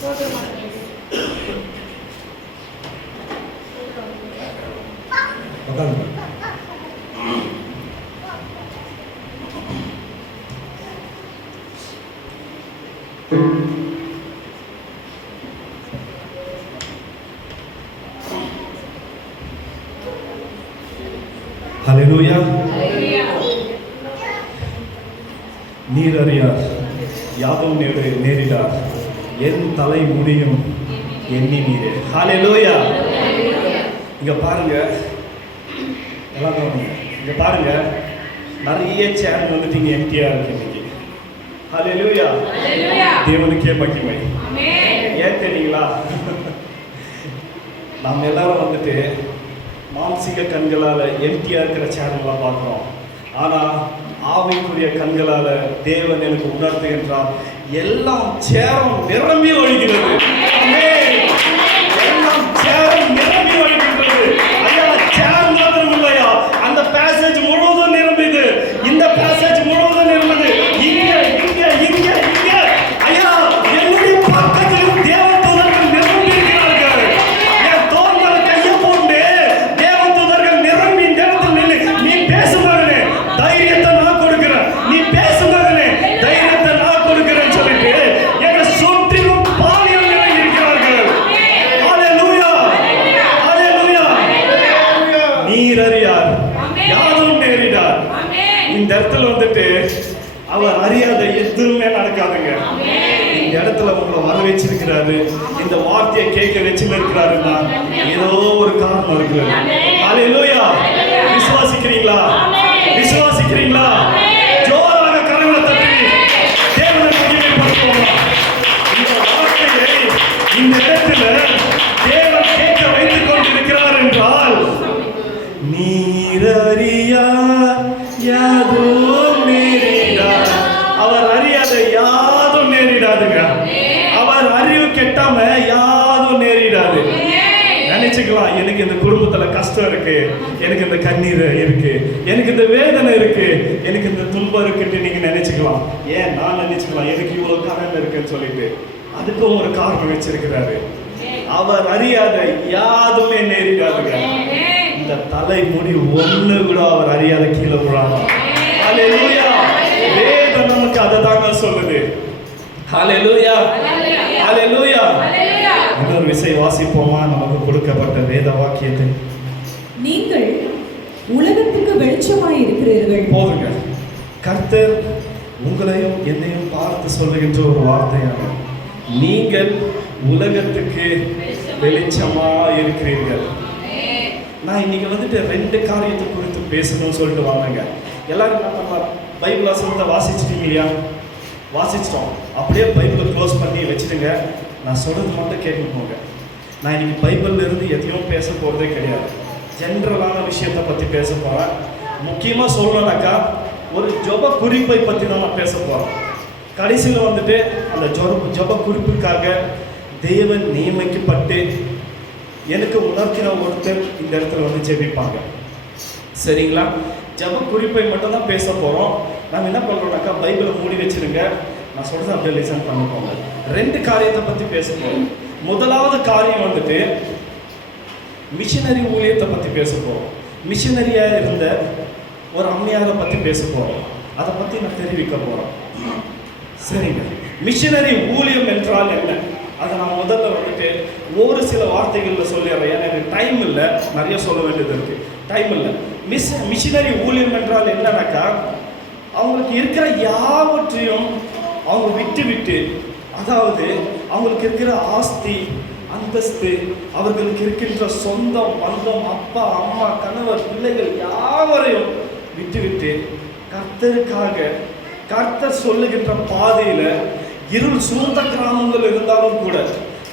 ஹல்லேலூயா. நீர் அறியார் யாதும் நேரிடார் என் தலை முடியும் எண்ணி நீரே. ஹல்லேலூயா. இங்க பாருங்க, எல்லாம் இங்க பாருங்க, நிறைய சேர் வந்துட்டு இங்க எம்டியா இருக்கு இன்னைக்கு. ஹல்லேலூயா. தேவனுக்கே மகிமை. ஏன் தெரியுங்களா? நாம் எல்லாரும் வந்துட்டு மானசீக கண்களால் எம்டியா இருக்கிற சேனல்லாம் பார்க்குறோம். ஆனால் ஆவிக்குரிய கண்களால தேவன் எனக்கு உணர்த்துகின்றார், எல்லாம் சேரம் நிரம்பி ஒழுகிறது. எல்லாம் சேரம் நிரம்பி ஒழுகின்றது. ஐயா, சேரம் மாத்திரம் இல்லையா, அந்த பேசேஜ் முழுவதும் நிரம்பிது, இந்த பேசேஜ் முழுவதும் நிரம்புது. இங்க இங்க இங்க இங்க ஐயா, என்னுடைய பக்கத்தில் தேவதூதர்கள் நிரம்பி இருக்கிறார்கள். என் தோள்களை கையை போட்டு தேவதூதர்கள் நிரம்பி இந்த இடத்தில் நின்று, நீ பேசுவாங்க, தைரியத்தை நான் கொடுக்கிறேன், நீ பேசுவாங்க, தைரியத்தை நான் கொடுக்கிறேன்னு சொல்லிட்டு எங்க சுற்றிலும் பாலியல் நிரம்பி இருக்கிறார்கள். ஹல்லேலூயா. ஹல்லேலூயா. நீர் அறியார் யாரும் நேரிடார். இந்த இடத்துல வந்துட்டு அவர் அறியாத எதுவுமே நடக்காதுங்க. இந்த இடத்துல உங்களை வர வச்சிருக்கிறாரு, இந்த வார்த்தையை கேட்க வச்சிருக்கிறாருன்னா ஏதோ ஒரு காரணம் இருக்கிறது. ஹல்லேலூயா. விசுவாசிக்கிறீங்களா? விசுவாசிக்கிறீங்களா? ஜோராக கரங்களை தட்டி தேவனை மகிமைப்படுத்துவோம். இந்த வார்த்தையை இந்த இடத்துல தேவன் கேட்க வைத்துக் கொண்டிருக்கிறார் என்றால், நீர் அறியார் யாதும் நேரிடார். அவர் அறியாத யாதும் நேரிடாதுங்க. அவர் அறிவு கெட்டாம யாதும் நேரிடாது. நினைச்சுக்கலாம், எனக்கு இந்த குடும்பத்துல கஷ்டம் இருக்கு, எனக்கு இந்த கண்ணீர் இருக்கு, எனக்கு இந்த வேதனை இருக்கு, எனக்கு இந்த துன்பம் இருக்குன்னு நீங்க நினைச்சுக்கலாம். ஏன் நான் நினைச்சுக்கலாம், எனக்கு இவ்வளவு கடன் இருக்குன்னு சொல்லிட்டு. அதுக்கும் ஒரு காரணம் வச்சிருக்கிறாரு. அவர் அறியாத யாதுமே நேரிடாதுங்க. இந்த தலைமுடி ஒண்ணு கூட அவர் அறியாத கீழே விழாமா. ஹல்லேலூயா. வேதம் நமக்கு அதை தாங்க சொல்லுது. ஹல்லேலூயா. ஹல்லேலூயா. இன்னொரு விசை வாசிப்போமா நமக்கு கொடுக்கப்பட்ட வேத வாக்கியத்தை? நீங்கள் உலகத்துக்கு வெளிச்சமாய் இருக்கிறீர்கள். போதுங்க. கர்த்தர் உங்களையும் என்னையும் பார்த்து சொல்லுகின்ற ஒரு வார்த்தையாக, நீங்கள் உலகத்துக்கு வெளிச்சமா இருக்கிறீர்கள். நான் இன்னைக்கு வந்துட்டு ரெண்டு காரியத்தை குறித்து பேசணும்னு சொல்லிட்டு வாங்க. எல்லாரும் நம்ம பைபிள் வசனத்தை வாசிச்சிட்டீங்க இல்லையா? வாசிச்சிட்டோம். அப்படியே பைபிளை க்ளோஸ் பண்ணி வச்சுடுங்க. நான் சொல்றது மட்டும் கேட்டு போங்க. நான் இன்னைக்கு பைபிள்ல இருந்து எதையும் பேச போறதே கிடையாது. ஜென்ரலான விஷயத்தை பத்தி பேச போறேன். முக்கியமா சொல்லணும்னாக்கா ஒரு ஜெப குறிப்பை பத்தி தான் நான் பேச போறேன். கடைசியில் வந்துட்டு அந்த ஜெப குறிப்புக்காக தேவன் நியமிக்கப்பட்டு எனக்கு உணர்த்தின ஒருத்தர் இந்த இடத்துல வந்து ஜெபிப்பாங்க. சரிங்களா? ஜெப குறிப்பை மட்டும் தான் பேச போறோம். நம்ம என்ன பண்றோம்னாக்கா பைபிளை மூடி வச்சிருங்க. நான் சொல்றது அப்படியே லிசன் பண்ணிக்கோங்க. ரெண்டு காரியத்தை பத்தி பேச போறோம். முதலாவது காரியம் வந்துட்டு மிஷனரி ஊழியத்தை பத்தி பேச போறோம். மிஷனரியா இருந்த ஒரு அம்மையாரை பத்தி பேச போறோம். அதை பத்தி நான் தெரிவிக்க போறோம். சரிங்க. மிஷனரி ஊழியம் என்றால் என்ன? அதை நான் முதல்ல வந்துட்டு ஒரு சில வார்த்தைகளில் சொல்லிடுறேன். எனக்கு டைம் இல்லை, நிறைய சொல்ல வேண்டியது இருக்கு, டைம் இல்லை. மிஷனரி ஊழியம் என்றால் என்னன்னாக்கா, அவங்களுக்கு இருக்கிற யாவற்றையும் அவங்க விட்டு அதாவது அவங்களுக்கு இருக்கிற ஆஸ்தி அந்தஸ்து, அவர்களுக்கு இருக்கின்ற சொந்தம் பந்தம், அப்பா அம்மா கணவர் பிள்ளைகள் யாவரையும் விட்டு கர்த்தருக்காக கர்த்தர் சொல்லுகின்ற பாதையில இருள் சூழ்ந்த கிராமங்கள் இருந்தாலும் கூட,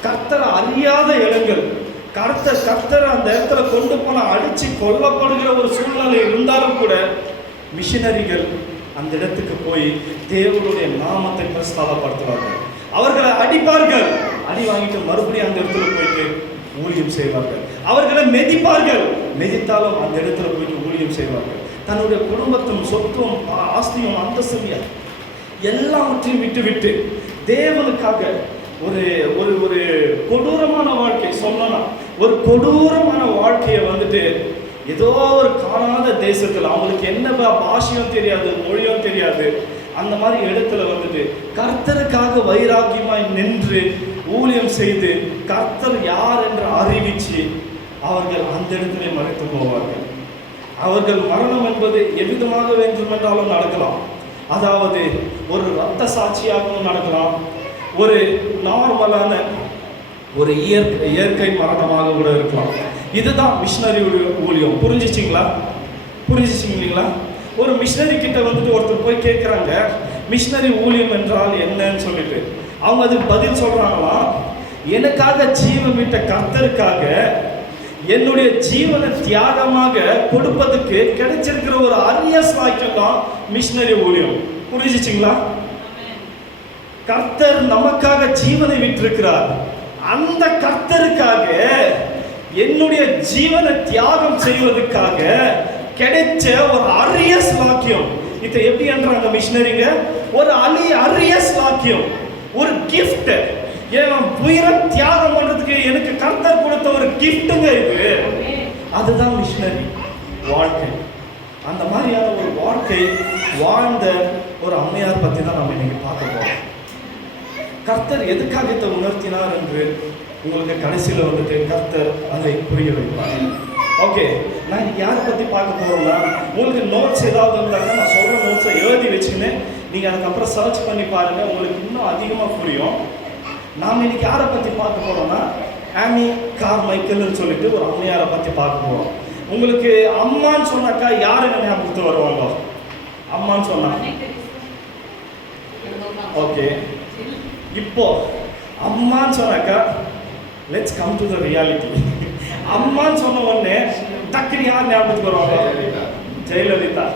கர்த்தரை அறியாத இடங்கள், கர்த்தர் அந்த இடத்துல கொண்டு போன அடிச்சு கொல்லப்படுகிற ஒரு சூழ்நிலை இருந்தாலும் கூட மிஷனரிகள் அந்த இடத்துக்கு போய் தேவனுடைய நாமத்தை பிரஸ்தாபப்படுத்துவார்கள். அவர்களை அடிப்பார்கள், அடி வாங்கிட்டு மறுபடியும் அந்த இடத்துல போயிட்டு ஊழியம் செய்வார்கள். அவர்களை மெதிப்பார்கள், மெதித்தாலும் அந்த இடத்துல போயிட்டு ஊழியம் செய்வார்கள். தன்னுடைய குடும்பத்தும் சொத்தும் ஆஸ்தியும் அந்தஸ்தும் எல்லாவற்றையும் விட்டு தேவனுக்காக ஒரு ஒரு ஒரு கொடூரமான வாழ்க்கை சொல்லலாம். ஒரு கொடூரமான வாழ்க்கையை வந்துட்டு ஏதோ ஒரு காணாத தேசத்தில் அவங்களுக்கு என்ன பாஷையும் தெரியாது, மொழியும் தெரியாது, அந்த மாதிரி இடத்துல வந்துட்டு கர்த்தருக்காக வைராக்கியமாய் நின்று ஊழியம் செய்து கர்த்தர் யார் என்று அறிவிச்சு அவர்கள் அந்த இடத்திலே மறைத்து போவார்கள். அவர்கள் மரணம் என்பது எவ்விதமாக வேண்டுமென்றாலும் நடக்கலாம். அதாவது ஒரு இரத்த சாட்சியாகவும் நடக்கலாம், ஒரு நார்மலான ஒரு இயற்கை மரணமாக கூட இருக்கலாம். இதுதான் மிஷினரி ஊழியம். புரிஞ்சிச்சிங்களா? ஒரு மிஷினரி கிட்ட வந்துட்டு ஒருத்தர் போய் கேட்குறாங்க, மிஷினரி ஊழியம் என்றால் என்னன்னு சொல்லிட்டு. அவங்க அதுக்கு பதில் சொல்றாங்களாம், எனக்காக ஜீவன் விட்ட கர்த்தருக்காக என்னுடைய ஜீவனை தியாகமாக கொடுப்பதுக்கு கிடைச்சிருக்கிற ஒரு அரிய சாக்கியம் தான் மிஷினரி ஊழியம். புரிஞ்சிச்சிங்களா? கர்த்தர் நமக்காக ஜீவனை விட்டிருக்கிறார். அந்த கர்த்தருக்காக என்னுடைய ஜீவனை தியாகம் செய்வதற்காக கிடைச்ச ஒரு அரிய ஸ்லாக்கியம். இதை எப்படி என்றாங்க மிஷினரிங்க? ஒரு அரிய ஸ்லாக்கியம், ஒரு கிஃப்ட். ஏன் உயிரை தியாகம் பண்றதுக்கு எனக்கு கர்த்தர் கொடுத்த ஒரு கிஃப்ட்டுங்க இது. அதுதான் மிஷினரி வாழ்க்கை. அந்த மாதிரியான ஒரு வாழ்க்கை வாழ்ந்த ஒரு அம்மையார் பத்தி தான் நம்ம இன்னைக்கு பார்க்க போறோம். கர்த்தர் எதுக்காக இதை உணர்த்தினார் என்று உங்களுக்கு கடைசியில் வந்துட்டு கர்த்தர் அதை புரிய வைப்பார். ஓகே, நான் இன்னைக்கு யாரை பற்றி பார்க்க போகிறோம்னா, உங்களுக்கு நோட்ஸ் ஏதாவது இருந்தாங்கன்னா நான் சொல்கிற நோட்ஸை எழுதி வச்சுக்கின்னு நீங்கள் அதுக்கப்புறம் சர்ச் பண்ணி பாருங்கள், உங்களுக்கு இன்னும் அதிகமாக புரியும். நாம் இன்னைக்கு யாரை பற்றி பார்க்க போகிறோம்னா, ஆமி கார்மைக்கல்னு சொல்லிட்டு ஒரு அம்மையாரை பற்றி பார்க்க போகிறோம். உங்களுக்கு அம்மான்னு சொன்னாக்கா யாருங்க ஞாபகத்துக்கு வருவாங்க? அம்மான்னு சொன்னா ஓகே. இப்போ அம்மான்னு சொன்னாக்கா let's come to the reality. அம்மான்னு சொன்ன உடனே டக்குனு யார் ஞாபகத்துக்கு வருவாங்க? ஜெயலலிதா.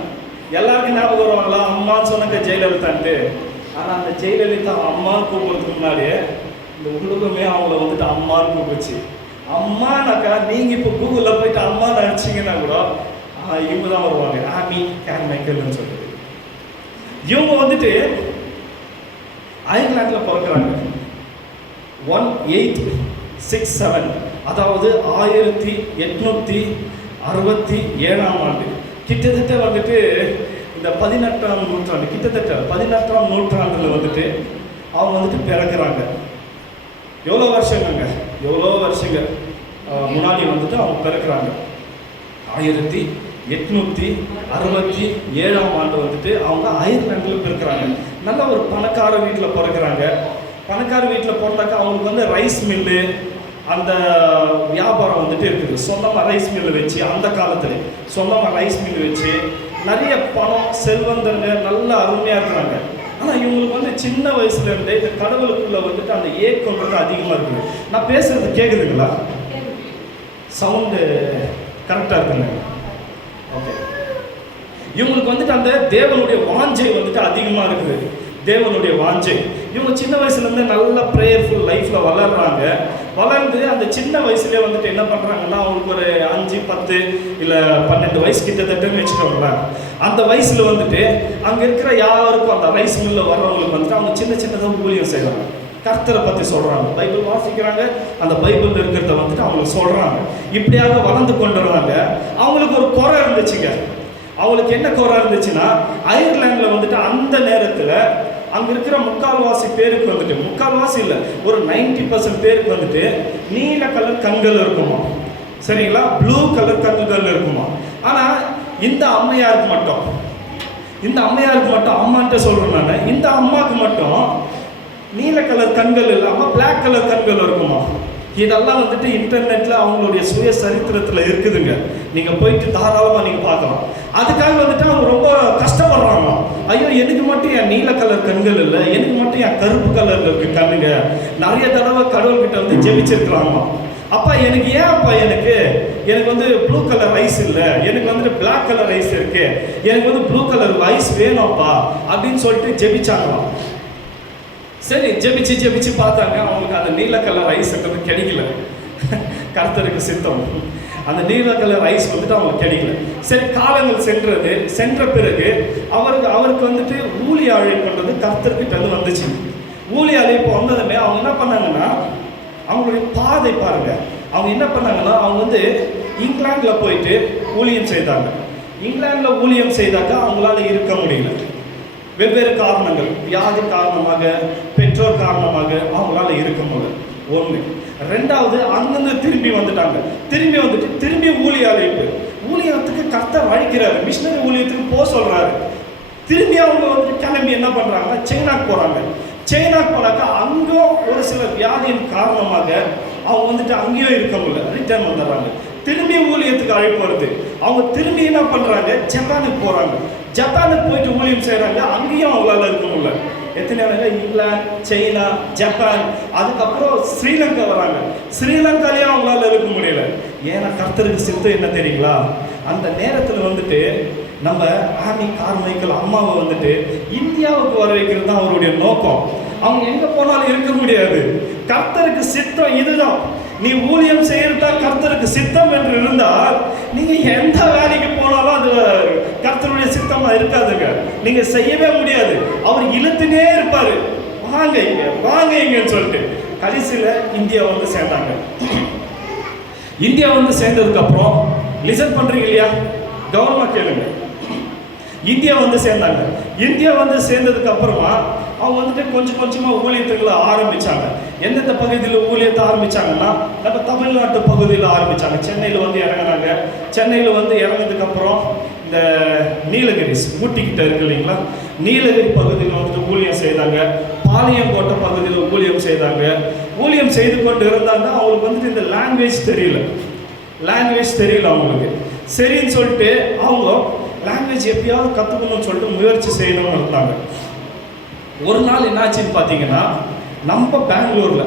எல்லாருக்கும் ஞாபகம் வருவாங்களா அம்மான்னு சொன்னாக்க ஜெயலலிதான்ட்டு? ஆனால் அந்த ஜெயலலிதா அம்மான்னு கூப்பிடுறதுக்கு முன்னாடியே இந்த உலகமே அவங்கள வந்துட்டு அம்மான்னு கூப்பிடுச்சு. அம்மானாக்கா நீங்கள் இப்போ கூகுளில் போயிட்டு அம்மான்னு அடிச்சிங்கன்னா கூட இவங்க தான் வருவாங்க, ஆமி கார்மைக்கல்னு சொல்லிட்டு. இவங்க வந்துட்டு அயர்லாண்டில் பிறக்கிறாங்க. 1867, அதாவது 1867ஆம் ஆண்டு. கிட்டத்தட்ட வந்துட்டு இந்த 18ஆம் நூற்றாண்டு, கிட்டத்தட்ட 18ஆம் நூற்றாண்டில் வந்துட்டு அவங்க வந்துட்டு பிறக்கிறாங்க. எவ்வளோ வருஷங்க முன்னாடி வந்துட்டு அவங்க பிறக்கிறாங்க. 1867ஆம் ஆண்டு வந்துட்டு அவங்க அயர்லாண்டில் பிறக்கிறாங்க. நல்ல ஒரு பணக்கார வீட்டில் பிறக்கிறாங்க. பணக்கார வீட்டில் பிறந்தாக்கா அவங்களுக்கு வந்து ரைஸ் மில்லு அந்த வியாபாரம் வந்துட்டு இருக்குது. சொந்தமாக ரைஸ் மில்லு வச்சு, அந்த காலத்தில் சொந்தமாக ரைஸ் மில்லு வச்சு நிறைய பணம், செல்வந்தங்க நல்ல அருமையாக இருக்கிறாங்க. ஆனால் இவங்களுக்கு வந்து சின்ன வயசுலேருந்தே இந்த கடவுளுக்குள்ளே வந்துட்டு அந்த ஏக்கம்ன்றது அதிகமாக இருக்குது. நான் பேசுறது கேட்குதுங்களா? சவுண்டு கரெக்டாக இருக்குங்க? ஓகே. இவங்களுக்கு வந்துட்டு அந்த தேவனுடைய வாஞ்சை வந்துட்டு அதிகமாக இருக்குது. தேவனுடைய வாஞ்சை. இவங்க சின்ன வயசுலேருந்து நல்ல ப்ரேயர்ஃபுல் லைஃப்பில் வளர்கிறாங்க. வளர்ந்து அந்த சின்ன வயசுலேயே வந்துட்டு என்ன பண்ணுறாங்கன்னா, அவங்களுக்கு ஒரு 5, 10 இல்லை 12 வயசு கிட்டத்தட்டன்னு வச்சுக்கோங்களேன். அந்த வயசில் வந்துட்டு அங்கே இருக்கிற யாருக்கும் அந்த ரைஸ் மில்லில் வர்றவங்களுக்கு வந்துட்டு அவங்க சின்னதாக ஊழியம் செய்கிறாங்க. கர்த்தரை பற்றி சொல்கிறாங்க, பைபிள் வாசிக்கிறாங்க, அந்த பைபிள் இருக்கிறத வந்துட்டு அவங்களுக்கு சொல்கிறாங்க. இப்படியாக வளர்ந்து கொண்டுறாங்க. அவங்களுக்கு ஒரு குறை இருந்துச்சுங்க. அவங்களுக்கு என்ன குறை இருந்துச்சுன்னா, அயர்லாண்டில் வந்துட்டு அந்த நேரத்தில் அங்கே இருக்கிற முக்கால்வாசி பேருக்கு வந்துட்டு, முக்கால்வாசி இல்லை, ஒரு 90% பேருக்கு வந்துட்டு நீல கலர் கண்கள் இருக்குமா, சரிங்களா, ப்ளூ கலர் கண்கள் இருக்குமா. ஆனால் இந்த அம்மையாருக்கு மட்டும் அம்மான்ட்ட சொல்கிறேன் நான், இந்த அம்மாவுக்கு மட்டும் நீல கலர் கண்கள் இல்லாமல் பிளாக் கலர் கண்கள் இருக்குமா. இதெல்லாம் வந்துட்டு இன்டர்நெட்டில் அவங்களுடைய சுய சரித்திரத்தில் இருக்குதுங்க. நீங்கள் போயிட்டு தாராளமாக நீங்கள் பார்க்கலாம். அதுக்காக வந்துட்டு அவங்க ரொம்ப கஷ்டப்படுறாங்க. ஐயோ, எனக்கு மட்டும் என் நீல கலர் கண்கள் இல்லை, எனக்கு மட்டும் என் கருப்பு கலரில் இருக்கு கண்ணுங்க. நிறைய தடவை கடவுள்கிட்ட வந்து ஜெபிச்சிருக்கிறாங்க. அப்பா எனக்கு ஏன் அப்பா எனக்கு வந்து ப்ளூ கலர் ஐஸ் இல்லை, எனக்கு வந்துட்டு பிளாக் கலர் ஐஸ் இருக்கு, எனக்கு வந்து ப்ளூ கலர் ஐஸ் வேணும்ப்பா அப்படின்னு சொல்லிட்டு ஜெபிச்சாங்களாம். சரி, ஜெபிச்சு பார்த்தாங்க. அவங்களுக்கு அந்த நீல கலர் ஐஸ்ன்றது கிடைக்கல. கர்த்தருக்கு சித்தம், அந்த நீல கலர் ஐஸ் வந்துட்டு அவங்களுக்கு கிடைக்கல. சரி, காலங்கள் சென்ற பிறகு அவருக்கு வந்துட்டு ஊழிய அழைப்புன்றது கர்த்தர்கிட்ட வந்துச்சு. ஊழிய அழைப்பு வந்ததுமே அவங்க என்ன பண்ணாங்கன்னா, அவங்களுடைய பாதை பாருங்க. அவங்க என்ன பண்ணாங்கன்னா, அவங்க வந்து இங்கிலாந்துல போயிட்டு ஊழியம் செய்தாங்க. இங்கிலாந்துல ஊழியம் செய்தாக்க அவங்களால இருக்க முடியல. வெவ்வேறு காரணங்கள், வியாதி காரணமாக, பெற்றோர் காரணமாக அவங்களால இருக்க முடியல. ஒன்று. ரெண்டாவது, அங்கிருந்து திரும்பி வந்துட்டாங்க. திரும்பி வந்துட்டு திரும்பி ஊழிய அழைப்பு. ஊழியத்துக்கு கர்த்தர் அழைக்கிறாரு, மிஷினரி ஊழியத்துக்கு போக சொல்றாரு. திரும்பி அவங்க வந்து கிளம்பி என்ன பண்றாங்கன்னா, சைனாக்கு போறாங்க. சைனாக்கு போனாக்கா அங்கேயும் ஒரு சில வியாதியின் காரணமாக அவங்க வந்துட்டு அங்கேயும் இருக்க முடியல, ரிட்டர்ன் வந்துடுறாங்க. திரும்பி ஊழியத்துக்கு அழைப்பு வருது. அவங்க திரும்பி என்ன பண்றாங்க, ஜப்பானுக்கு போறாங்க. ஜப்பானுக்கு போயிட்டு ஊழியம் செய்யறாங்க. அங்கேயும் அவங்களால இருக்க முடியல. எத்தனை இடங்க, இங்கிலாந்து, சைனா, ஜப்பான், அதுக்கப்புறம் ஸ்ரீலங்கா வராங்க. ஸ்ரீலங்காலையும் அவங்களால இருக்க முடியல. ஏன்னா கர்த்தருக்கு சித்தம் என்ன தெரியுங்களா, அந்த நேரத்தில் வந்துட்டு நம்ம ஆமி கார்மைக்கேல் அம்மாவை வந்துட்டு இந்தியாவுக்கு வர வைக்கிறது தான் அவருடைய நோக்கம். அவங்க எங்க போனாலும் இருக்க முடியாது. கர்த்தருக்கு சித்தம் இதுதான். நீ ஊழியம் செய்யறதா கர்த்தருக்கு சித்தம் என்று இருந்தால் நீங்க எந்த வேலைக்கு போனாலும் அது கர்த்தருடைய சித்தமா இருக்காதுங்க. நீங்க செய்யவே முடியாது. அவர் இழுத்துனே இருப்பாரு, வாங்க இங்க வாங்க இங்கன்னு சொல்லிட்டு. கடைசியில இந்தியா வந்து சேர்ந்தாங்க. இந்தியா வந்து சேர்ந்ததுக்கு அப்புறம் லிசன் பண்றீங்க இல்லையா, கவனமா கேளுங்க. இந்தியா வந்து சேர்ந்தாங்க. இந்தியா வந்து சேர்ந்ததுக்கு அப்புறமா அவங்க வந்துட்டு கொஞ்சம் கொஞ்சமா ஊழியத்துகளை ஆரம்பிச்சாங்க. எந்தெந்த பகுதியில் ஊழியத்தை ஆரம்பிச்சாங்கன்னா, நம்ம தமிழ்நாட்டு பகுதியில் ஆரம்பிச்சாங்க. சென்னையில் வந்து இறங்கினாங்க. சென்னையில் வந்து இறங்கினதுக்கு அப்புறம் இந்த நீலகிரிஸ் ஊட்டிக்கிட்ட இருக்கு இல்லைங்களா, நீலகிரி பகுதியில் வந்துட்டு ஊழியம் செய்தாங்க. பாளையங்கோட்டை பகுதியில் ஊழியம் செய்தாங்க. ஊழியம் செய்து கொண்டு இருந்தாங்க. அவங்களுக்கு வந்துட்டு இந்த லாங்குவேஜ் தெரியல அவங்களுக்கு. சரின்னு சொல்லிட்டு அவங்க லாங்குவேஜ் எப்படியாவது கற்றுக்கணும்னு சொல்லிட்டு முயற்சி செய்யணும்னு இருந்தாங்க. ஒரு நாள் என்னாச்சுன்னு பார்த்தீங்கன்னா, நம்ம பெங்களூரில்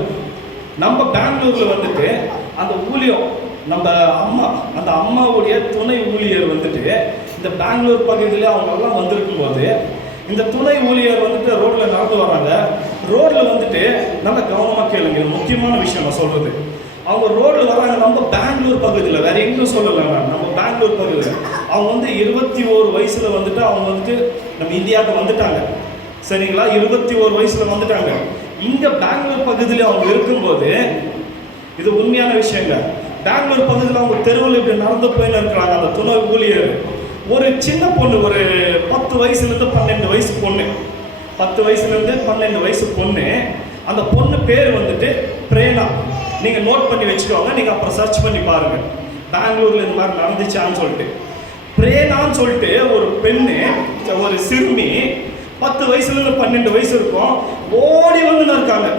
வந்துட்டு அந்த ஊழியம், நம்ம அந்த அம்மாவுடைய துணை ஊழியர் வந்துட்டு இந்த பெங்களூர் பகுதியில் அவங்கெல்லாம் வந்திருக்கும் போது இந்த துணை ஊழியர் வந்துட்டு ரோட்டில் நடந்து வராங்க. ரோட்டில் வந்துட்டு நல்ல கவனமாக கேளுங்க, முக்கியமான விஷயம் நான் சொல்கிறது. அவங்க ரோட்டில் வராங்க. நம்ம பெங்களூர் பகுதியில், வேற எங்கேயும் சொல்லலைங்க, நம்ம பெங்களூர் பகுதியில். அவங்க வந்து 21 வயசில் வந்துட்டு அவங்க வந்துட்டு நம்ம இந்தியாவுக்கு வந்துட்டாங்க. சரிங்களா, 21 வயசில் வந்துட்டாங்க. இங்கே பெங்களூர் பகுதியில் அவங்க இருக்கும்போது, இது உண்மையான விஷயங்க, பெங்களூர் பகுதியில் அவங்க தெருவில் இப்படி நடந்து போயின்னு இருக்கிறாங்க. அந்த துணை ஊழியர் ஒரு சின்ன பொண்ணு, ஒரு 10 வயசுலேருந்து 12 வயசு பொண்ணு, 10 வயசுலேருந்து 12 வயசு பொண்ணு. அந்த பொண்ணு பேர் வந்துட்டு பிரேனா. நீங்கள் நோட் பண்ணி வச்சுக்கோங்க, நீங்கள் அப்புறம் சர்ச் பண்ணி பாருங்கள் பெங்களூரில் இந்த மாதிரி நடந்துச்சான்னு சொல்லிட்டு. பிரேனான்னு சொல்லிட்டு ஒரு பெண்ணு, ஒரு சிறுமி, 10 வயசுலேருந்து 12 வயசு இருக்கும். ஓடி வந்து இருக்காங்க,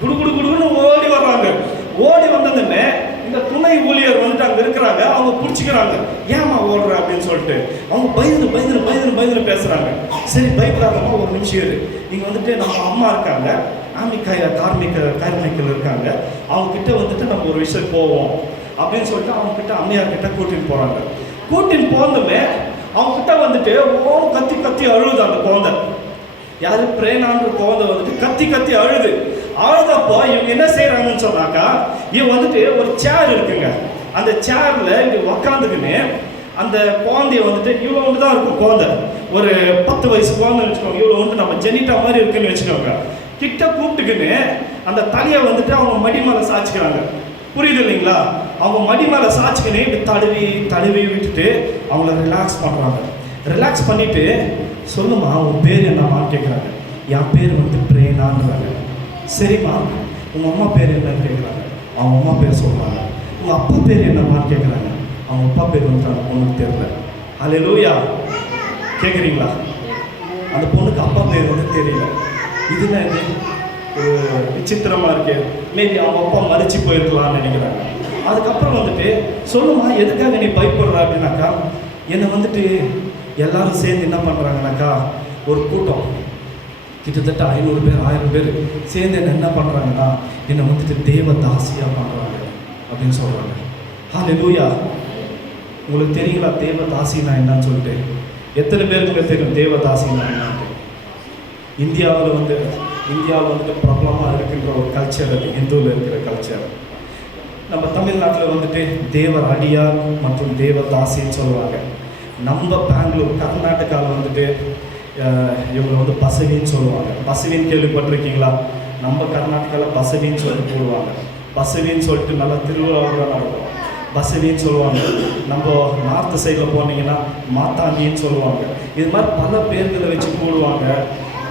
குடுகுடுன்னு ஓடி வர்றாங்க. ஓடி வந்ததுமே இந்த துணை ஊழியர் வந்துட்டு அங்கே இருக்கிறாங்க. அவங்க பிடிச்சிக்கிறாங்க, ஏமா ஓடுற அப்படின்னு சொல்லிட்டு. அவங்க பயந்து பேசுகிறாங்க. சரி பயப்படாதம்மா, ஒரு நிமிஷம் இரு, நீங்கள் வந்துட்டு நம்ம அம்மா இருக்காங்க, ஆமி கார்மைக்கேல் இருக்காங்க, அவங்க கிட்ட வந்துட்டு நம்ம ஒரு விஷயம் போவோம் அப்படின்னு சொல்லிட்டு அவங்க கிட்ட அம்மையார் கிட்ட கூட்டின்னு போகிறாங்க. கூட்டின்னு போனதுமே அவங்க கிட்ட வந்துட்டு கத்தி அழுது அந்த குழந்தை. யாரு, பிரேனான்ற குழந்தை வந்துட்டு கத்தி அழுதப்போ இவங்க என்ன செய்யறாங்கன்னு சொன்னாக்கா, இவங்க வந்துட்டு ஒரு சேர் இருக்குங்க, அந்த சேர்ல இங்க உக்காந்துக்குன்னு அந்த குழந்தைய வந்துட்டு இவ்வளோ ஒன்று தான் இருக்கும். குழந்தை ஒரு 10 வயசு குழந்தைன்னு வச்சுக்கோங்க. இவ்வளோ வந்து நம்ம ஜெனிட்டா மாதிரி இருக்குன்னு வச்சுக்கோங்க. கிட்ட கூப்பிட்டுக்குன்னு அந்த தலையை வந்துட்டு அவங்க மடி மேலே சாய்ச்சிக்கிறாங்க. புரியுது இல்லைங்களா? அவங்க மடி மேலே சாய்ச்சிக்கின்னு இப்படி தடவி விட்டுட்டு அவங்கள ரிலாக்ஸ் பண்ணுறாங்க. ரிலாக்ஸ் பண்ணிட்டு, சொல்லுமா உன் பேர் என்னம்மான்னு கேட்குறாங்க. என் பேர் வந்து பிரேனான்றாங்க. சரிம்மா உங்கள் அம்மா பேர் என்னன்னு கேட்குறாங்க. அவங்க அம்மா பேர் சொல்கிறாங்க. உங்கள் அப்பா பேர் என்னம்மான்னு கேட்குறாங்க. அவங்க அப்பா பேர் வந்து அந்த பொண்ணுக்கு தெரியல. அல்லேலூயா, கேட்குறீங்களா? அந்த பொண்ணுக்கு அப்பா பேர் வந்து தெரியல. இதுனா இது ஒரு விசித்திரமாக இருக்கு. மேபி அவங்க அப்பா மறிச்சு போயிருக்கலாம்னு நினைக்கிறாங்க. அதுக்கப்புறம் வந்துட்டு, சொல்லுமா எதுக்காக நீ பயப்படுற அப்படின்னாக்கா, என்னை வந்துட்டு எல்லாரும் சேர்ந்து என்ன பண்ணுறாங்கனாக்கா, ஒரு கூட்டம் கிட்டத்தட்ட 500 பேர் 1000 பேர் சேர்ந்து என்ன பண்ணுறாங்கன்னா, என்னை வந்துட்டு தேவதாசியாக பண்ணுறாங்க அப்படின்னு சொல்கிறாங்க. ஹல்லேலூயா. உங்களுக்கு தெரியுங்களா தேவதாசினா என்னன்னு சொல்லிட்டு? எத்தனை பேருக்கு தெரியும் தேவதாசினா என்னன்னு? இந்தியாவில் வந்துட்டு பிரபலமாக இருக்கின்ற ஒரு கல்ச்சர், அது இந்துவில் இருக்கிற கல்ச்சர். நம்ம தமிழ்நாட்டில் வந்துட்டு தேவர் அடியார் மற்றும் தேவதாசின்னு சொல்லுவாங்க. நம்ம பெங்களூர் கர்நாடகாவில் வந்துட்டு இவங்க வந்து பசவின்னு சொல்லுவாங்க. பசவின்னு கேள்விப்பட்டிருக்கீங்களா? நம்ம கர்நாடகாவில் பசவின்னு சொல்லிட்டு போடுவாங்க. பசவின்னு சொல்லிட்டு நல்லா திருவிழாவில் நடக்கும். பசவின்னு சொல்லுவாங்க. நம்ம நார்த்து சைடில் போனீங்கன்னா மாத்தாண்டின்னு சொல்லுவாங்க. இது மாதிரி பல பேர்களை வச்சு கூடுவாங்க.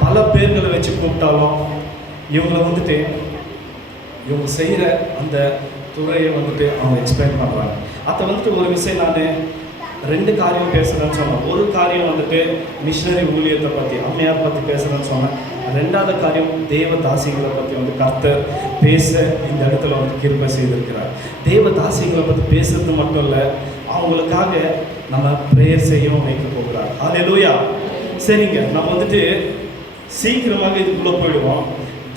பல பேர்களை வச்சு கூப்பிட்டாலும் இவங்களை வந்துட்டு இவங்க செய்கிற அந்த துறையை வந்துட்டு அவங்க எக்ஸ்பிளைன் பண்ணுறாங்க. அதை வந்துட்டு ஒரு விஷயம் நான் 2 காரியம் பேசுகிறேன்னு சொன்னேன். ஒரு காரியம் வந்துட்டு மிஷினரி ஊழியத்தை பற்றி, அம்மையார் பற்றி பேசுகிறேன்னு சொன்னேன். 2வது காரியம் தேவதாசிகளை பற்றி வந்து கர்த்தர் பேச இந்த இடத்துல வந்து கிருபை செய்திருக்கிறார். தேவதாசிகளை பற்றி பேசுறது மட்டும் இல்லை, அவங்களுக்காக நம்ம ப்ரேயர் செய்யவும் வைக்க போகிறார். ஹல்லேலூயா. சரிங்க, நம்ம வந்துட்டு சீக்கிரமாக இதுக்குள்ளே போயிடுவோம்.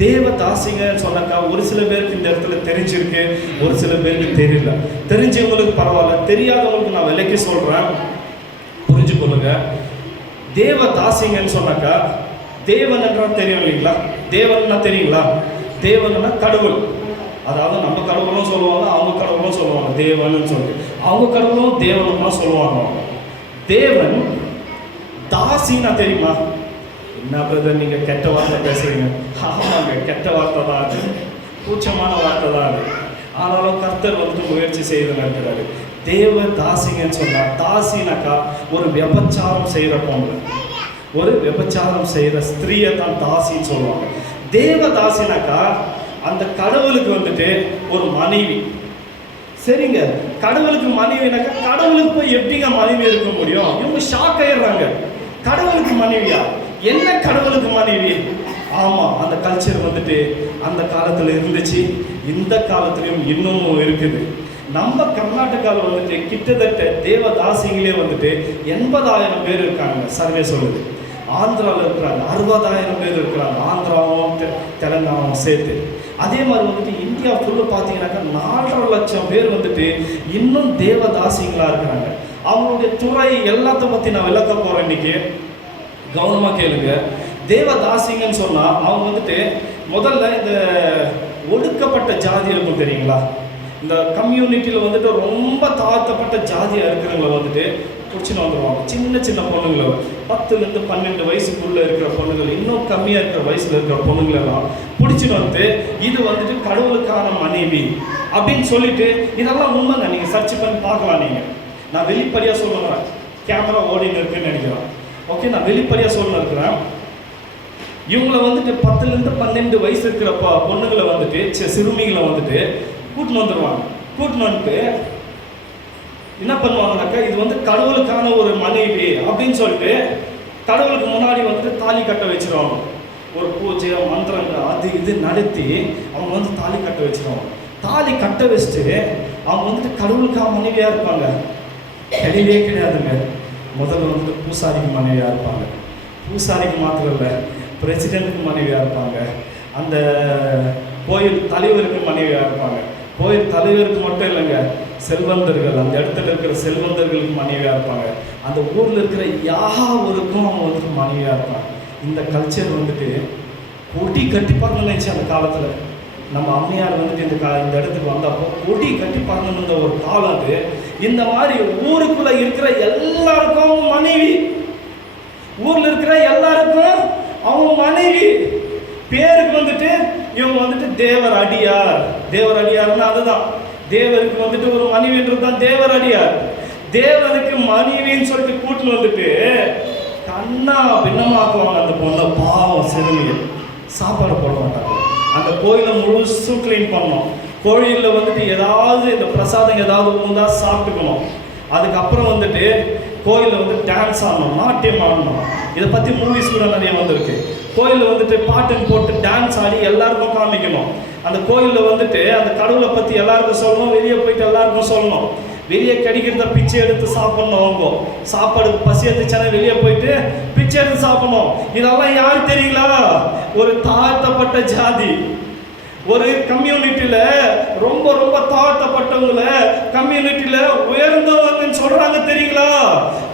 தேவதாசிங்கன்னு சொன்னாக்கா ஒரு சில பேருக்கு இந்த இடத்துல தெரிஞ்சிருக்கு, ஒரு சில பேருக்கு தெரியல. தெரிஞ்சவங்களுக்கு பரவாயில்ல, தெரியாதவங்களுக்கு நான் விலைக்கு சொல்கிறேன், புரிஞ்சுக்கொள்ளுங்க. தேவதாசிங்கன்னு சொன்னாக்கா தேவன் என்றால் தெரியும் இல்லைங்களா? தேவன்னா தெரியுங்களா? தேவன்னா கடவுள். அதாவது நம்ம கடவுளும் சொல்லுவாங்க, அவங்க கடவுளும் சொல்லுவாங்க தேவன்னு சொல்லிட்டு. அவங்க கடவுளும் தேவனும் சொல்லுவாங்க. தேவன் தாசின்னா தெரியுமா? என்ன பிரதர் நீங்கள் கெட்ட வார்த்தை பேசுறீங்க? ஆமாங்க, கெட்ட வார்த்தை தான் அது, கூச்சமான வார்த்தை தான் அது. ஆனாலும் கர்த்தர் வந்துட்டு முயற்சி செய்து நடக்கிறாரு. தேவ தாசிங்கன்னு சொன்னால், தாசினாக்கா ஒரு விபச்சாரம் செய்கிற பொண்ணு, ஒரு விபச்சாரம் செய்கிற ஸ்திரீயை தான் தாசின்னு சொல்லுவாங்க. தேவ தாசினாக்கா அந்த கடவுளுக்கு வந்துட்டு ஒரு மனைவி. சரிங்க, கடவுளுக்கு மனைவினாக்கா கடவுளுக்கு போய் எப்படிங்க மனைவி இருக்க முடியும்? இவங்க ஷாக் ஆயிடுறாங்க. கடவுளுக்கு மனைவியா? என்ன கடவுளுக்கு மனைவி? ஆமாம், அந்த கல்ச்சர் வந்துட்டு அந்த காலத்தில் இருந்துச்சு, இந்த காலத்துலையும் இன்னமும் இருக்குது. நம்ம கர்நாடகாவில் வந்துட்டு கிட்டத்தட்ட தேவதாசிங்களே வந்துட்டு 80,000 பேர் இருக்காங்க, சர்வே சொல்லுது. ஆந்திராவில் இருக்கிறாங்க 60,000 பேர் இருக்கிறாங்க, ஆந்திராவும் தெலுங்கானாவும் சேர்த்து. அதே மாதிரி வந்துட்டு இந்தியா ஃபுல்லு பார்த்தீங்கன்னாக்கா 4.5 லட்சம் பேர் வந்துட்டு இன்னும் தேவதாசிங்களாக இருக்கிறாங்க. அவங்களுடைய துறை எல்லாத்த பற்றி நான் விளக்க போகிறேன் இன்னைக்கு. கவனமாக கேளுங்க. தேவதாசிங்கன்னு சொன்னால் அவங்க வந்துட்டு முதல்ல இந்த ஒடுக்கப்பட்ட ஜாதி இருக்கும் தெரியுங்களா? இந்த கம்யூனிட்டியில் வந்துட்டு ரொம்ப தாழ்த்தப்பட்ட ஜாதியாக இருக்கிறவங்களை வந்துட்டு பிடிச்சின்னு வந்துடுவாங்க. சின்ன சின்ன பொண்ணுங்களை 10லேருந்து 12 வயசுக்குள்ளே இருக்கிற பொண்ணுங்கள், இன்னும் கம்மியாக இருக்கிற வயசில் இருக்கிற பொண்ணுங்களெல்லாம் பிடிச்சின்னு வந்து இது வந்துட்டு கடவுளுக்கான மனைவி அப்படின்னு சொல்லிட்டு, இதெல்லாம் உண்மைங்க, நீங்கள் சர்ச் பண்ணி பார்க்கலாம். நீங்கள் நான் வெளிப்படையாக சொல்லுறேன், கேமரா ஓடின்னு இருக்குன்னு நினைக்கிறேன். ஓகே, நான் வெளிப்படையாக சொல்ல இருக்கிறேன். இவங்களை வந்துட்டு 10லேருந்து 12 வயசு இருக்கிற பொண்ணுங்களை வந்துட்டு சிறுமிகளை வந்துட்டு கூட்டின்னு வந்துடுவாங்க. கூட்டின்னு வந்துட்டு என்ன பண்ணுவாங்கனாக்கா, இது வந்து கடவுளுக்கான ஒரு மனைவி அப்படின்னு சொல்லிட்டு கடவுளுக்கு முன்னாடி வந்துட்டு தாலி கட்ட வச்சிருவாங்க. ஒரு பூஜை மந்திரங்கள் அது இது நடத்தி அவங்க வந்து தாலி கட்ட வச்சிருவாங்க. தாலி கட்ட வச்சுட்டு அவங்க வந்துட்டு கடவுளுக்கான மனைவியாக இருப்பாங்க. கிடையவே கிடையாதுங்க. முதல்ல வந்துட்டு பூசாரிக்கு மனைவியாக இருப்பாங்க. பூசாரிக்கு மாத்திரம் இல்லை, பிரசிடென்ட்டுக்கு மனைவியாக இருப்பாங்க. அந்த கோயில் தலைவருக்கு மனைவியாக இருப்பாங்க. கோயில் தலைவருக்கு மட்டும் இல்லைங்க, செல்வந்தர்கள், அந்த இடத்துல இருக்கிற செல்வந்தர்களுக்கு மனைவியாக இருப்பாங்க. அந்த ஊரில் இருக்கிற யாருக்கும் அவங்க வந்துட்டு மனைவியாக இருப்பாங்க. இந்த கல்ச்சர் வந்துட்டு கொடி கட்டி பறந்துச்சு அந்த காலத்தில். நம்ம அம்மையார் வந்துட்டு இந்த இடத்துக்கு வந்தப்போ கொடி கட்டி பறந்துருந்த ஒரு காலம் அது. இந்த மாதிரி ஊருக்குள்ளே இருக்கிற எல்லாருக்கும் அவங்க மனைவி, ஊரில் இருக்கிற எல்லாருக்கும் அவங்க மனைவி. பேருக்கு வந்துட்டு இவங்க வந்துட்டு தேவர் அடியார். தேவர் அடியார்னா அதுதான், தேவருக்கு வந்துட்டு ஒரு மனைவின்றது தான் தேவர் அடியார். தேவனுக்கு மனைவின்னு சொல்லிட்டு கூட்டின்னு வந்துட்டு கண்ணா பின்னமாக்குவாங்க அந்த பொண்ணை. பாவம் சிறுமியை சாப்பாடு போட மாட்டாங்க. அந்த கோயிலை முழுசும் க்ளீன் பண்ணணும். கோயிலில் வந்துட்டு ஏதாவது இந்த பிரசாதம் ஏதாவது உண்டா சாப்பிட்டுக்கணும். அதுக்கப்புறம் வந்துட்டு கோயிலில் வந்து டான்ஸ் ஆடணும், நாட்டியம் ஆடணும். இதை பற்றி மூவிஸ் கூட நிறைய வந்திருக்கு. கோயிலில் வந்துட்டு பாட்டுன்னு போட்டு டான்ஸ் ஆடி எல்லாருக்கும் காமிக்கணும். அந்த கோயிலில் வந்துட்டு அந்த கடவுளை பற்றி எல்லாருக்கும் சொல்லணும், வெளியே போயிட்டு எல்லாருக்கும் சொல்லணும். வெளியே கிடைக்கிறத பிச்சை எடுத்து சாப்பிடணும். அவங்க சாப்பாடு பசி எடுத்துச்சானே வெளியே போயிட்டு பிச்சை எடுத்து சாப்பிடணும். இதெல்லாம் யார் தெரியுங்களா? ஒரு தாழ்த்தப்பட்ட ஜாதி, ஒரு கம்யூனிட்டியில் ரொம்ப ரொம்ப தாழ்த்தப்பட்டவங்கள கம்யூனிட்டியில் உயர்ந்தவங்கன்னு சொல்கிறாங்க தெரியுங்களா?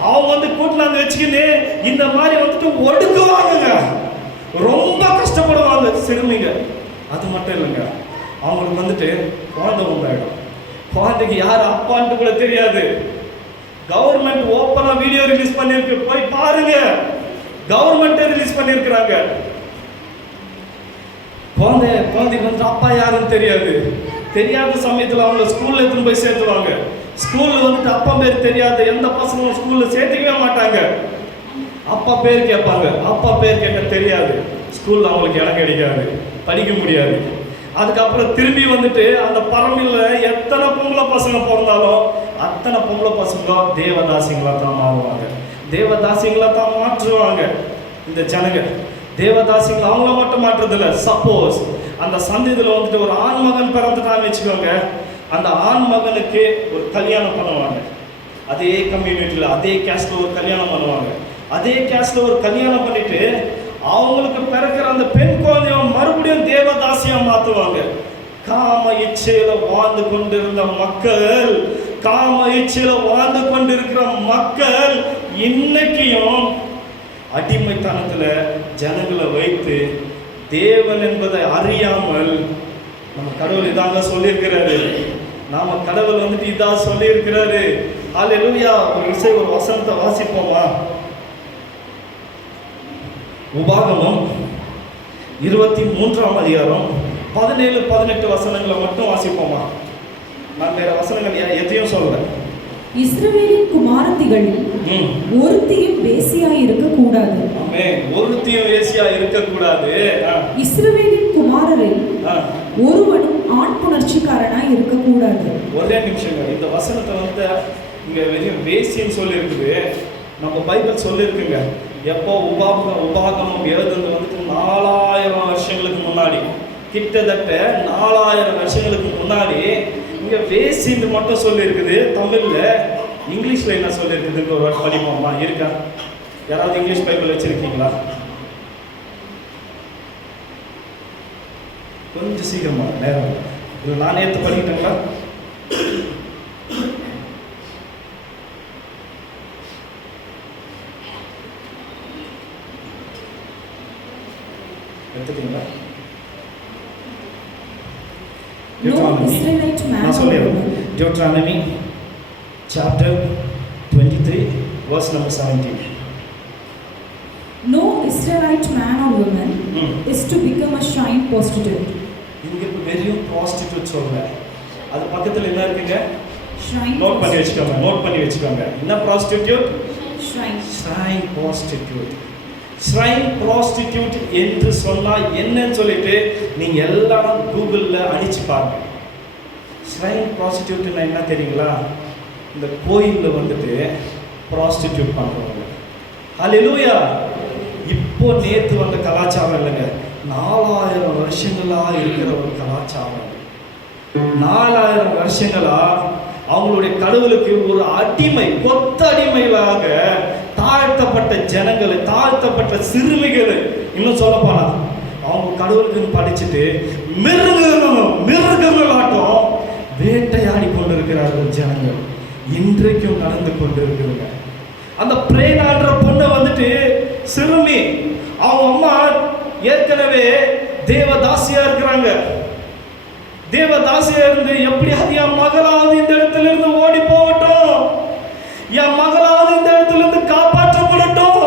அவங்க வந்து கூட்டினாந்து வச்சுக்கின்னு இந்த மாதிரி வந்துட்டு ஒடுக்குவாங்க, ரொம்ப கஷ்டப்படுவாங்க சிறுமிங்க. அது மட்டும் இல்லைங்க, அவங்களுக்கு வந்துட்டு குழந்தை உண்டாயிடும். குழந்தைக்கு யார் அப்பான்ட்டு கூட தெரியாது. கவர்மெண்ட் ஓப்பனாக வீடியோ ரிலீஸ் பண்ணியிருக்கு, போய் பாருங்க. கவர்மெண்ட்டே ரிலீஸ் பண்ணியிருக்கிறாங்க. குழந்தைக்கு வந்து அப்பா யாருன்னு தெரியாத சமயத்தில் அவங்க ஸ்கூல்ல எடுத்துன்னு போய் சேர்த்துவாங்க. ஸ்கூல்ல வந்துட்டு அப்பா பேர் தெரியாத எந்த பசங்களும் ஸ்கூல்ல சேர்த்துக்கவே மாட்டாங்க. அப்பா பேர் கேட்பாங்க, அப்பா பேர் கேட்க தெரியாது, ஸ்கூல்ல அவங்களுக்கு இடம் கிடைக்காது, படிக்க முடியாது. அதுக்கப்புறம் திரும்பி வந்துட்டு அந்த பரம்பில் எத்தனை பொம்பளை பசங்க பிறந்தாலும் அத்தனை பொம்பளை பசங்களும் தேவதாசிங்களா தான் மாறுவாங்க, தேவதாசிங்களா தான் மாற்றுவாங்க. இந்த ஜனங்க தேவதாசிகள் அவங்கள மட்டும் மாற்றுறதில்ல. சப்போஸ் அந்த சந்ததியில் வந்துட்டு ஒரு ஆண் மகன் பிறந்துட்டான்னு வச்சுக்கோங்க, அந்த ஆண் மகனுக்கு ஒரு கல்யாணம் பண்ணுவாங்க. அதே கம்யூனிட்டியில் அதே கேஸ்ட்ல ஒரு கல்யாணம் பண்ணுவாங்க. அதே கேஸ்ட்ல ஒரு கல்யாணம் பண்ணிட்டு அவங்களுக்கு பிறக்கிற அந்த பெண் குழந்தைய மறுபடியும் தேவதாசியா மாற்றுவாங்க. காம இச்சையில வாழ்ந்து கொண்டிருந்த மக்கள், காம இச்சையில வாழ்ந்து கொண்டிருக்கிற மக்கள் இன்னைக்கும் அடிமைத்தனத்துல ஜனங்களை வைத்து தேவன் என்பதை அறியாமல், நம்ம கடவுள் இதாங்க சொல்லியிருக்கிறாரு, நாம கடவுள் வந்துட்டு இதான் சொல்லியிருக்கிறாரு. ஹல்லேலூயா. ஒரு வசனத்தை வாசிப்போமா? உபாகமம் 23ஆம் அதிகாரம் 17-18 வசனங்களை மட்டும் வாசிப்போமா? நான் வேற வசனங்கள் எதையும் சொல்றேன். இஸ்ரவேலின் குமாரத்திகளில் ஒருத்தியும் வேசியாய் இருக்கக்கூடாது. ஆமென். ஒருத்தியும் வேசியா இருக்கக்கூடாது. இஸ்ரவேலின் குமாரரில் ஒருவனும் ஆண் புணர்ச்சிக்காரனாய் இருக்கக்கூடாது. ஒரே நிமிஷங்க, இந்த வசனத்தை வந்து இங்க வெறும் வேசின்னு சொல்லி இருக்குது. நம்ம பைபிள் சொல்லி இருக்குங்க. எப்போ உபாகமம் எழுதுறது வந்துட்டு 4000 வருஷங்களுக்கு முன்னாடி, கிட்டத்தட்ட 4000 வருஷங்களுக்கு முன்னாடி இங்க வேசின்னு மட்டும் சொல்லி இருக்குது. தமிழ்ல இங்கிலீஷ்ல என்ன சொல்லி இருக்குதுன்னு ஒரு வாட்டி படிப்போமா? இருக்கா? யாராவது இங்கிலீஷ் பைபிள் வச்சிருக்கீங்களா? கொஞ்சம் சீக்கிரமா, நேரம் இது நான் எடுத்து படிக்கிட்டேங்களா? எடுத்துட்டீங்களா? நான் சொல்லிடுறேன். Deuteronomy chapter 23 verse number 17. No Israelite man or woman is to become a shrine prostitute. இங்க வெறும் prostitute சொல்றேன். அது பக்கத்துல என்ன இருக்குங்க? Shrine. நோட் பண்ணி வச்சுக்கோங்க. என்ன prostitute? Shrine. Shrine prostitute. Shrine prostitute என்று சொன்னா என்னன்னு சொல்லிட்டு நீங்க எல்லாரும் கூகுள்ல அடிச்சு பாருங்க. Shrine prostitute என்ன தெரியுங்களா? இந்த கோயில்ல வந்துட்டு prostitute பண்றவங்க. ஹல்லேலூயா. இப்போ நேத்து வந்த கலாச்சாரம் இல்லைங்க, 4000 வருஷங்களா இருக்கிற ஒரு கலாச்சாரம். 4000 வருஷங்களா அவங்களுடைய கடவுளுக்கு ஒரு அடிமை, கொத்தடிமைகளாக தாழ்த்தப்பட்ட ஜனங்களை, தாழ்த்தப்பட்ட சிறுமிகளை, இன்னும் சொல்ல போனா அவங்க கடவுளுக்கு படிச்சுட்டு மிருகங்களாட்டம் வேட்டையாடி கொண்டிருக்கிறார்கள் ஜனங்கள். இன்றைக்கும் நடந்து கொண்டிருக்கிறாங்க. அந்த பிரேனான்ற பொண்ணை வந்துட்டு சிறுமி, அவங்க அம்மா ஏற்கனவே தேவதாசியா இருக்கிறாங்க. தேவதாசியா இருந்து எப்படியாவது என் மகளாவது இந்த இடத்துல இருந்து ஓடி போகட்டும், என் மகளாவது இந்த இடத்துல இருந்து காப்பாற்றப்படட்டும்,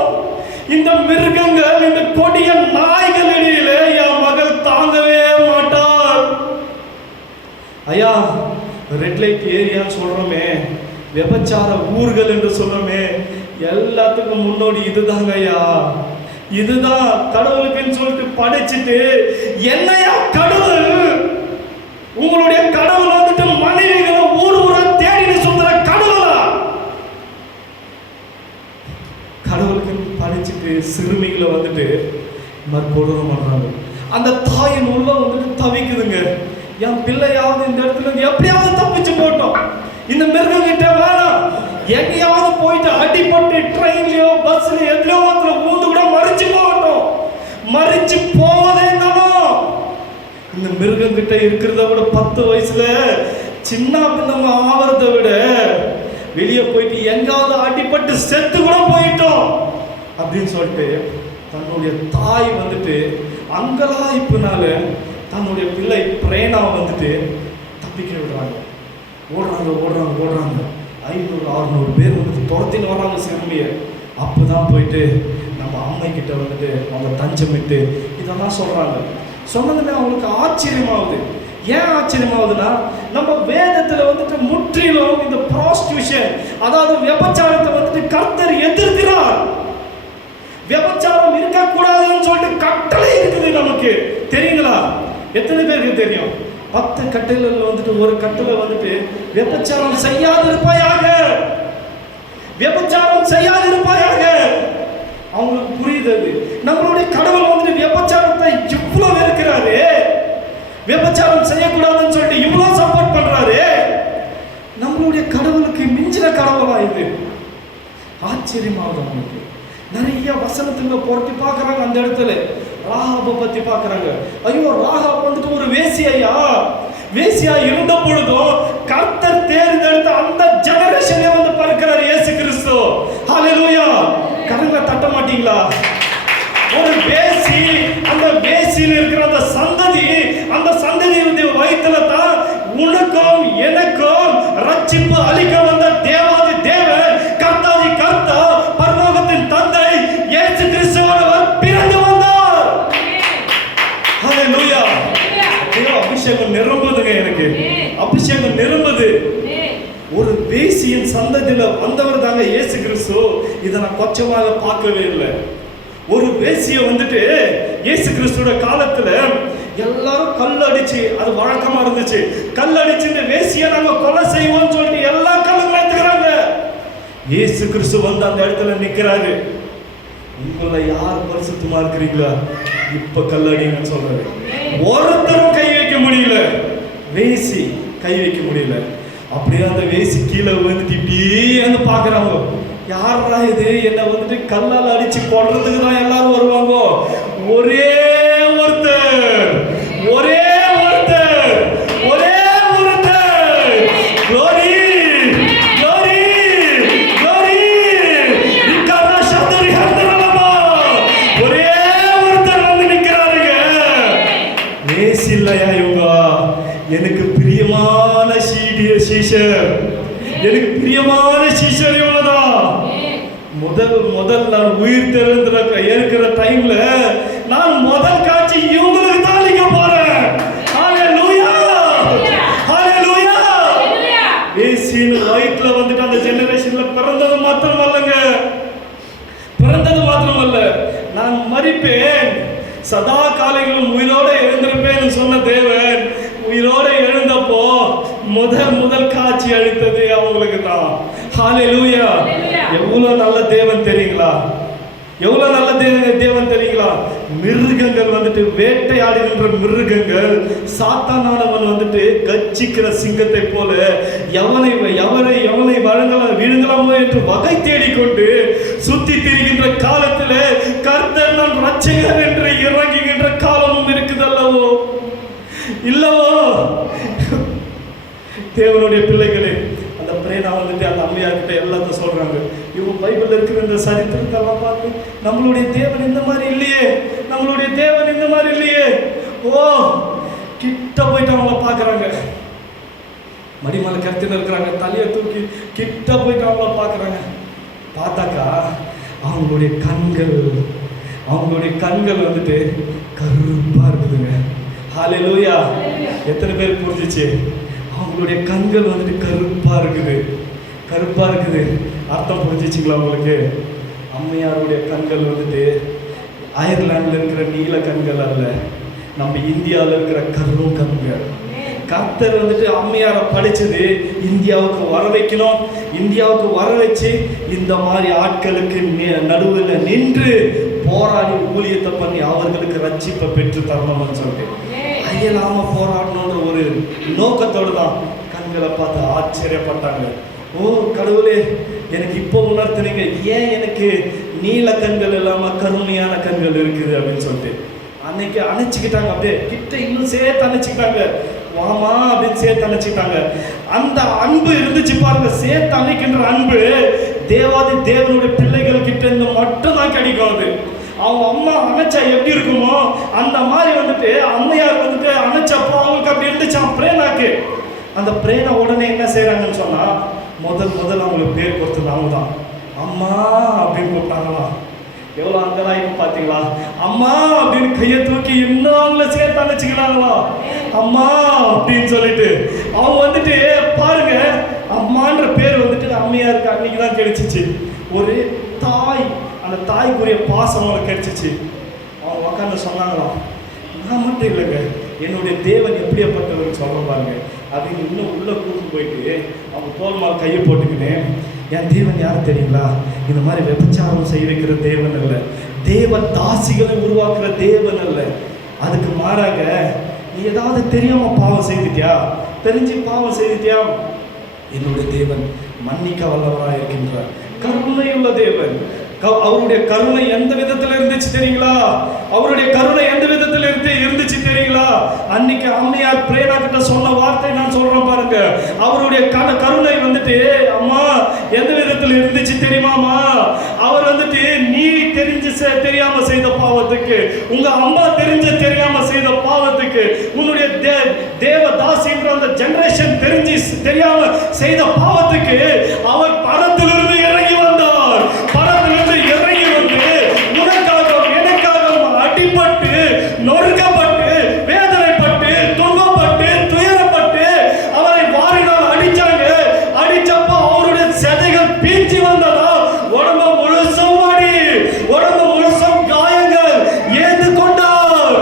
இந்த மிருகங்கள், இந்த கொடிய நாய்கள் இடையில என் மகள் தாங்கவே மாட்டாள். ஐயா, ரெட் லைட் ஏரியான்னு சொல்றோமே, விபச்சார ஊர்கள் என்று சொல்றோமே, எல்லாத்துக்கும் முன்னோடி இதுதாங்க ஐயா. இதுதான் கடவுளுக்குன்னு சொல்லிட்டு படிச்சுட்டு, என்னையா கடவுள், உங்களுடைய கடவுள் வந்துட்டு மனைவிகளை ஊரா தேடி சுத்துற கடவுளா? கடவுளுக்கு படிச்சுட்டு சிறுமிகளை வந்துட்டு கொடூரம் பண்றாங்க. அந்த தாயின் உள்ள வந்துட்டு தவிக்குதுங்க. என் பிள்ளையாவது இந்த இடத்துல இருந்து எப்படியாவது தப்பிச்சு போட்டோம், இந்த மிருகம் கிட்ட வேணாம், எங்கேயாவது போயிட்டு அடிபட்டு ட்ரெயின்லயோ பஸ்லயோ எதுலயோ வந்து ஊந்து கூட மறிச்சு போகட்டும், மறிச்சு போவதே இருந்தாலும் இந்த மிருகம் கிட்ட இருக்கிறத விட 10 வயசுல சின்ன பின்னங்க ஆவறதை விட வெளியே போயிட்டு எங்காவது அடிபட்டு செத்து கூட போயிட்டோம் அப்படின்னு சொல்லிட்டு தன்னுடைய தாய் வந்துட்டு அங்கலாய்ப்புனால தன்னுடைய பிள்ளை பிரேனா வந்துட்டு தப்பிக்க விடுறாங்க. ஓடுறாங்க 500-600 பேர் வந்துட்டு துரத்தின்னு வராங்க சிறுமியை. அப்போதான் போயிட்டு நம்ம அம்மை கிட்ட வந்துட்டு அவங்க தஞ்சமிட்டு இதெல்லாம் சொல்றாங்க. சொன்னதுமே அவங்களுக்கு ஆச்சரியமாகுது. ஏன் ஆச்சரியமாகுதுன்னா, நம்ம வேதத்துல வந்துட்டு முற்றிலும் இந்த ப்ராஸ்டியூஷன், அதாவது விபச்சாரத்தை வந்துட்டு கர்த்தர் எதிர்க்கிறார். விபச்சாரம் இருக்கக்கூடாதுன்னு சொல்லிட்டு கட்டளை இருக்குது நமக்கு, தெரியுங்களா? எத்தனை பேருக்கு தெரியும்? 10 கட்டளைகள் வந்துட்டு ஒரு கட்டளை வந்துட்டு விபச்சாரம் செய்யாதிருப்பாயாக, விபச்சாரம் செய்யாதிருப்பாயாக. அவங்களுக்கு புரியுது அது. நம்மளுடைய கடவுள் வந்துட்டு விபச்சாரத்தை இவ்வளவு இருக்கிறாரு, விபச்சாரம் செய்யக்கூடாதுன்னு சொல்லிட்டு இவ்வளவு சப்போர்ட் பண்றாரு. நம்மளுடைய கடவுளுக்கு மிஞ்சின கடவுளா இது? ஆச்சரியமாகுது அவங்களுக்கு. நிறைய வசனத்துல புரட்டி பார்க்கறாங்க. அந்த இடத்துல ராகாபை பத்தி பார்க்கறாங்க. ஐயோ, ராகாப் வந்துட்டு ஒரு வேசியா, வேசியா இருந்த பொழுதும் கர்த்தர் தேர்ந்தெடுத்த அந்த ஜெனரேஷனே வந்து பார்க்கிறார் இயேசு கிறிஸ்து. ஹalleluya! கரங்களை தட்ட மாட்டீங்களா? ஒரு வேசி, அந்த வேசியில் இருக்கிற அந்த சந்ததியுடைய வயிற்றுல தான் உனக்கும் எனக்கும் ரட்சிப்பு அளிக்க வந்த தேவாதி தேவன், கர்த்தாதி கர்த்தா, பரலோகத்தின் தந்தை இயேசு கிறிஸ்துவானவர் பிறந்து வந்தார். ஹalleluya! அபிஷேகம் நிரம்புதுங்க, எனக்கு அபிஷேகம் நிரம்புது. ஒரு வேசியின் சந்ததியில வந்தவர் தாங்க இயேசு கிறிஸ்து. இதை நான் கொச்சமாக பார்க்கவே இல்லை. ஒரு வேசியை வந்துட்டு இயேசு கிறிஸ்துவோட காலத்துல எல்லாரும் கல் அடிச்சு, அது வழக்கமா இருந்துச்சு, கல் அடிச்சு இந்த வேசியை நாங்க கொலை செய்வோம்னு சொல்லிட்டு எல்லா கல்லும் எடுத்துக்கிறாங்க. இயேசு கிறிஸ்து வந்து அந்த இடத்துல நிக்கிறாரு. உங்களை யார் பரிசுத்தமா இருக்கிறீங்களா, இப்ப கல்லடிங்கன்னு சொல்றாரு. ஒருத்தரும் கை வைக்க முடியல, வேசி கை வைக்க முடியல. அப்படியே அந்த வேசி கீழே வந்துட்டு இப்படியே வந்து பாக்குறாங்க. யாரா இது, என்ன வந்துட்டு கல்லால் அடிச்சு கொள்றதுக்கு தான் எல்லாரும் வருவாங்க. ஒரே ஒருத்தர், ஒரே ஒருத்தர், ஒரே ஒருத்தர். glory, glory, glory. இக்கரா சதுரி ஹந்தரலமா. ஒரே ஒருத்தர் வந்து நிக்கிறாருங்க. வேசி இல்லையா இவங்க? எனக்கு பிரியமான சீஷர், எனக்கு பிரியமான சீஷர் இவங்கதான். முதல் நான் உயிர் தெழுந்து இருக்கிற டைம்ல நான் முதல் காட்சி இவங்களுக்கு தான் அளிக்க போறேன். ஹalleluya, ஹalleluya. வேசியின் வயிற்றுல வந்துட்டு அந்த ஜெனரேஷன்ல பிறந்தது மாத்திரமல்லங்க, பிறந்தது மாத்திரமல்ல, நான் மரிப்பேன், சதா காலங்களிலும் உயிரோட எழுந்திருப்பேன் சொன்ன தேவன் உயிரோட எழுந்தப்போ முதல் காட்சி அளித்தது அவங்களுக்கு தான். ஹalleluya! எவ்வளவு நல்ல தேவன் தெரியுங்களா? எவ்வளவு நல்ல தேவன் தெரியுங்களா? மிருகங்கள் வந்துட்டு வேட்டையாடுகின்ற மிருகங்கள், சாத்தானானவன் வந்துட்டு கச்சிக்கிற சிங்கத்தை போல எவனை விழுங்கலாமோ என்று வகை தேடிக்கொண்டு சுத்தி திரிகின்ற காலத்துல கர்த்தர் நான் ரட்சகர் என்று இறங்குகின்ற காலமும் இருக்குது அல்லவோ, இல்லவோ? தேவனுடைய பிள்ளைகளே, அந்த பிரேனா வந்துட்டு அந்த அம்மையார்கிட்ட எல்லாத்தையும் சொல்றாங்க. இவங்க பைபிள்ல இருக்கிற இந்த சரித்திரத்தெல்லாம் பார்த்து நம்மளுடைய தேவன் இந்த மாதிரி இல்லையே, நம்மளுடைய தேவன் இந்த மாதிரி இல்லையே. ஓ, கிட்ட போயிட்டு அவங்கள பார்க்கறாங்க. மடிமலை கருத்துல இருக்கிறாங்க, தலையை தூக்கி கிட்ட போயிட்டு அவங்கள பார்க்கறாங்க. பார்த்தாக்கா அவங்களுடைய கண்கள் வந்துட்டு கருப்பா இருக்குதுங்க. ஹalleluya! எத்தனை பேர் புரிஞ்சிச்சு? அவங்களுடைய கண்கள் வந்துட்டு கருப்பா இருக்குது. அர்த்தம் புரிஞ்சிச்சுங்களா உங்களுக்கு? அம்மையாருடைய கண்கள் வந்துட்டு அயர்லாண்டில் இருக்கிற நீல கண்கள் அல்ல, நம்ம இந்தியாவில் இருக்கிற கரும் கண்கள். கர்த்தர் வந்துட்டு அம்மையாரை படிச்சது இந்தியாவுக்கு வர வைக்கணும். இந்தியாவுக்கு வர வச்சு இந்த மாதிரி ஆட்களுக்கு நடுவில் நின்று போராடி ஊழியத்தை பண்ணி அவர்களுக்கு ரட்சிப்பை பெற்று தரணும்னு சொல்லிட்டு அயலாம போராடணுன்ற ஒரு நோக்கத்தோடு தான் கண்களை பார்த்து ஆச்சரியப்பட்டாங்க. ஓ கடவுளே, எனக்கு இப்போ உணர்த்துனீங்க ஏன் எனக்கு நீல கண்கள் இல்லாம கருமையான கண்கள் இருக்குது அப்படின்னு சொல்லிட்டு. அன்னைக்கு அணைச்சிக்கிட்டாங்க, அப்படியே கிட்ட இன்னும் சேர்த்து அணைச்சிக்கிட்டாங்க, வாமா அப்படின்னு சேர்த்து அணைச்சிக்கிட்டாங்க. அந்த அன்பு இருந்துச்சு பாருங்க, சேர்த்து அணைக்கின்ற அன்பு தேவாதி தேவனுடைய பிள்ளைகள் கிட்ட இருந்து மட்டும் தான் கிடைக்கும். அது அவங்க அம்மா அணைச்சா எப்படி இருக்குமோ அந்த மாதிரி வந்துட்டு அம்மையார் வந்துட்டு அணைச்சப்போ அவங்களுக்கு அப்படி இருந்துச்சான் பிரேனாக்கு. அந்த பிரேனா உடனே என்ன செய்யறாங்கன்னு சொன்னா, முதல் அவங்களுக்கு பேர் கொடுத்தது அவங்க தான். அம்மா அப்படின்னு கூப்பிட்டாங்களாம். எவ்வளோ அங்கலாய்க்கும் பார்த்தீங்களா? அம்மா அப்படின்னு கையை தூக்கி இன்னும் அவங்கள சேர்த்து அணைச்சிக்கிறாங்களா? அம்மா அப்படின்னு சொல்லிட்டு அவங்க வந்துட்டு பாருங்க, அம்மான்ற பேர் வந்துட்டு அம்மையாருக்கு அன்னைக்கு தான் கிடைச்சிச்சு. ஒரு தாய், அந்த தாய்க்குரிய பாசம் அவங்களுக்கு கிடைச்சிச்சு. அவங்க உட்காந்து சொன்னாங்களாம், நான் மட்டும் இல்லைங்க, என்னுடைய தேவன் எப்படியாப்பட்டவர்னு சொல்ல பாருங்க அப்படின்னு இன்னும் உள்ள கூட்டு போயிட்டு அவங்க தோல் மேல் கையை போட்டுக்கின்னு, என் தேவன் யார் தெரியுங்களா? இந்த மாதிரி விபச்சாரம் செய்ய வைக்கிற தேவன் இல்லை, தேவ தாசிகளை உருவாக்குற தேவன் இல்லை. அதுக்கு மாறாக நீ ஏதாவது தெரியாம பாவம் செய்துட்டியா, தெரிஞ்சு பாவம் செய்துட்டியா, என்னுடைய தேவன் மன்னிக்க வல்லவராக இருக்கின்றார், கருணை உள்ள தேவன். அவருடைய கருணை எந்த விதத்துல இருந்துச்சு தெரியுங்களா? அவருடைய கருணை எந்த விதத்துல இருந்துச்சு தெரியுங்களா? அன்னைக்கு அம்மையார் பிரேரா கிட்ட சொன்ன வார்த்தை நான் சொல்றேன் பாருங்க. அவருடைய கருணை வந்துட்டு அம்மா எந்த விதத்துல இருந்துச்சு தெரியுமாமா? அவர் வந்துட்டு நீ தெரிஞ்சு தெரியாம செய்த பாவத்துக்கு, உங்க அம்மா தெரியாம செய்த பாவத்துக்கு, உன்னுடைய தேவதாசின்ற அந்த ஜெனரேஷன் தெரியாம செய்த பாவத்துக்கு அவர் பரத்திலிருந்து இறங்கி வந்தார். பரத்திலிருந்து இறங்கி வந்து உனக்காகவும் எனக்காகவும் அடிபட்டு நொறுக்கப்பட்டு வேதனைப்பட்டு துன்பப்பட்டு துயரப்பட்டு அவரை வாரினால் அடிச்சாங்க. அடிச்சப்ப அவருடைய சதைகள் பீஞ்சி வந்ததா, உடம்பு முழுசும் அடி, உடம்பு முழுசும் காயங்கள் ஏந்து கொண்டார்.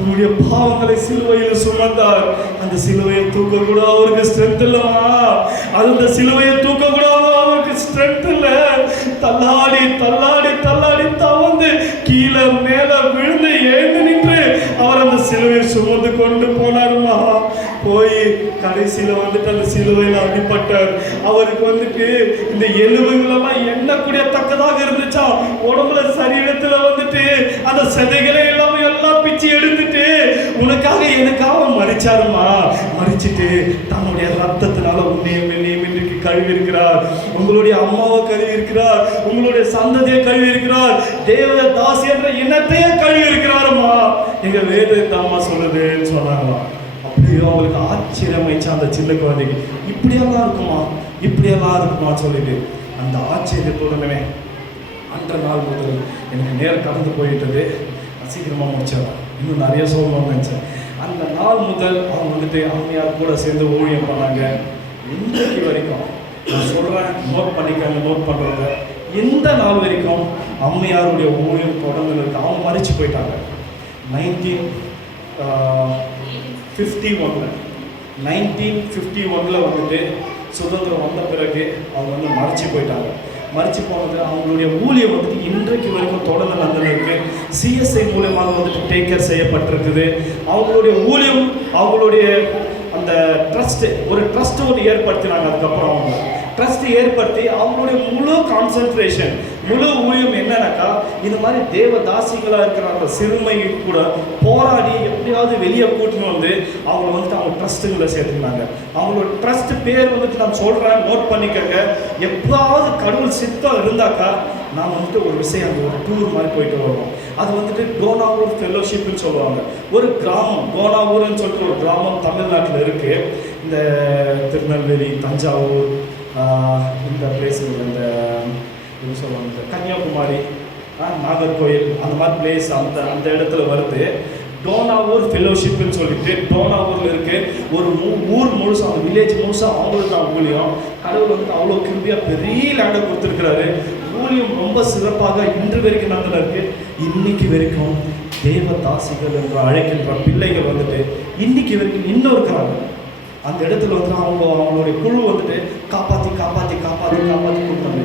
உன்னுடைய பாவங்களை சிலுவையில் சுமந்தார். அந்த சிலுவையை தூக்க கூட அவருக்கு ஸ்ட்ரென்த் இல்லமா? அந்த சிலுவையை தூக்க கூட அவருக்கு ஸ்ட்ரென்த் இல்ல. தள்ளாடி தள்ளாடி தள்ளாடி தவந்து கீழே மேல விழுந்து எழுந்து நின்று அவர் அந்த சிலுவையை சுமந்து கொண்டு போனாருமா. போய் கடைசியில வந்துட்டு அந்த சிலுவையில் அடிப்பட்டார். அவருக்கு வந்துட்டு இந்த எலும்புகள் எல்லாம் எண்ணக்கூடிய தக்கதாக இருந்துச்சா, உடம்புல சரீரத்துல வந்துட்டு அந்த சதைகளை எல்லாம் பிச்சு எடுத்துட்டு உனக்காக எனக்காக மறிச்சாருமா. மறிச்சிட்டு தன்னுடைய ரத்தத்தினால உன்னையும் என்னையும் இன்றைக்கு கழுவி இருக்கிறார். உங்களுடைய அம்மாவை கழுவி இருக்கிறார், உங்களுடைய சந்ததியை கழுவி இருக்கிறார், தேவதாசி என்ற இனத்தையே கழுவி இருக்கிறாருமா. எங்க வேத இந்த அம்மா சொல்லுதுன்னு சொன்னாங்களாம். அப்படியோ அவங்களுக்கு ஆச்சரியமாயிடுச்சு அந்த சின்ன குழந்தைக்கு. இப்படியெல்லாம் இருக்குமா, இப்படியெல்லாம் இருக்குமா சொல்லிட்டு அந்த ஆச்சரியத்துடனே அன்ற நாள் முதல் எனக்கு நேரம் கடந்து போயிட்டது. சீக்கிரமாக முடிச்சிடலாம், இன்னும் நிறைய சொல்லணும்னு நினச்சேன். அந்த நாள் முதல் அவங்க வந்துட்டு அம்மையார் கூட சேர்ந்து ஊழியம் பண்ணாங்க. இன்றைக்கு வரைக்கும் நான் சொல்கிறேன், நோட் பண்ணிக்காங்க, நோட் பண்ணுறத. இந்த நாள் வரைக்கும் அம்மையாருடைய ஊழியம் தொடர்ந்து இருக்கு. அவங்க மறிச்சு போயிட்டாங்க 1951 வந்துட்டு சுதந்திரம் வந்த பிறகு அவங்க வந்து மறைச்சி போயிட்டாங்க. மறைச்சி போனது அவங்களுடைய ஊழியம் வந்துட்டு இன்றைக்கு வரைக்கும் தொடர்ந்து நடந்துருக்கு. சிஎஸ்ஐ மூலமாக வந்துட்டு டேக் கேர் செய்யப்பட்டிருக்குது. அவங்களுடைய ஊழியம், அவங்களுடைய அந்த ஒரு ட்ரஸ்ட் ஒன்று ஏற்படுத்தினாங்க. அதுக்கப்புறம் அவங்க ட்ரஸ்ட் ஏற்படுத்தி அவங்களுடைய முழு கான்சென்ட்ரேஷன், முழு ஊழியம் என்னன்னாக்கா, இந்த மாதிரி தேவதாசிகளாக இருக்கிற அந்த சிறுமை கூட போராடி எப்படியாவது வெளியே கூட்டின்னு வந்து அவங்க வந்துட்டு அவங்க ட்ரஸ்ட்டுங்களை சேர்த்துக்கினாங்க. அவங்களோட ட்ரஸ்ட் பேர் வந்துட்டு நான் சொல்கிறேன், நோட் பண்ணிக்கங்க. எப்போதாவது கடவுள் சித்தம் இருந்தாக்கா நான் வந்துட்டு ஒரு விஷயம் அந்த ஒரு டூர் மாதிரி போயிட்டு வருவோம். அது வந்துட்டு கோனாவூர் ஃபெல்லோஷிப்னு சொல்லுவாங்க. ஒரு கிராமம், கோனாவூர்னு சொல்லிட்டு ஒரு கிராமம் தமிழ்நாட்டில் இருக்குது. இந்த திருநெல்வேலி, தஞ்சாவூர், இந்த பிளேஸுகள், இந்த என்ன சொல்லுவாங்க, கன்னியாகுமரி, நாகர்கோயில், அந்த மாதிரி பிளேஸ் அந்த இடத்துல வருது. டோனாவூர் ஃபெல்லோஷிப்னு சொல்லிட்டு டோனாவூரில் இருக்கு. ஒரு ஊர் முழுசாக, அந்த வில்லேஜ் முழுசாக அவங்களுக்கு தான் ஊழியம். கடவுள் வந்துட்டு அவ்வளோ கிருபியாக பெரிய லேண்டை கொடுத்துருக்கிறாரு. ஊழியம் ரொம்ப சிறப்பாக இன்று வரைக்கும் நடந்துருக்கு. இன்னைக்கு வரைக்கும் தேவதாசிகள் என்று அழைக்கின்ற பிள்ளைகள் வந்துட்டு இன்னைக்கு வரைக்கும் இன்னும் இருக்கிறாங்க. அந்த இடத்துல வந்து அவங்களுடைய குழு வந்துட்டு காப்பாற்றி கொடுத்தாங்க.